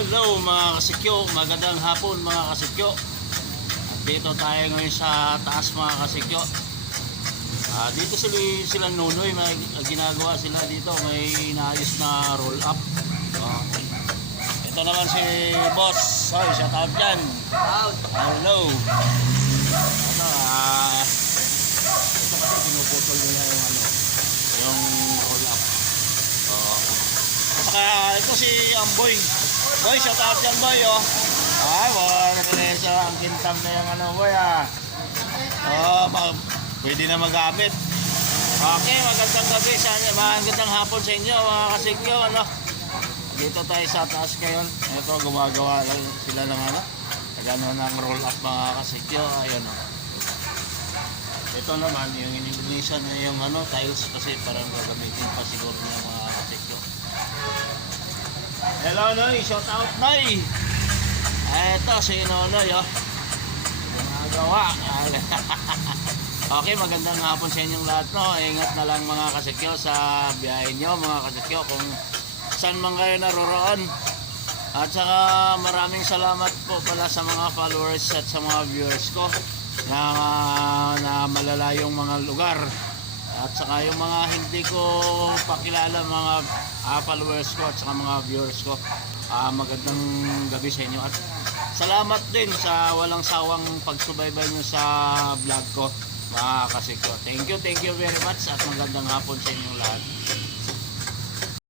Hello mga kasikyo, magandang hapon mga kasikyo. At dito tayo ngayon sa taas mga kasikyo. Dito sila Nunoy, may ginagawa sila dito, may inaayos na roll up. Ito naman si Boss. Hoy, shout out dyan. Hello. Ito kasi pinuputol nila yung roll up. Saka ito si Amboy. Boy, shout out dyan boy, Ay, Vanessa, ang kintam na yung boy, pwede na magamit. Okay, magandang gabi, magandang hapon sa inyo, mga kasikyo, Dito tayo sa taas ngayon. Ito, gumagawa lang sila ng ng roll up, mga kasikyo, ayun, Ito naman, yung in-Indonesia na yung tiles kasi parang gagamitin pa siguro ng mga kasikyo. Hello Noy, shout out Noy. Eto si Nonoy, gumagawa. Okay, magandang hapon sa inyong lahat, Ingat na lang mga kasikyo sa biyahe nyo, mga kasikyo, kung saan man kayo naroroon. At saka maraming salamat po pala sa mga followers at sa mga viewers ko na malalayong mga lugar. At saka yung mga hindi ko pakilala, mga followers ko at saka mga viewers ko, magandang gabi sa inyo. At salamat din sa walang sawang pagsubaybay nyo sa vlog ko, mga kasikyo. Thank you very much at magandang hapon sa inyong lahat.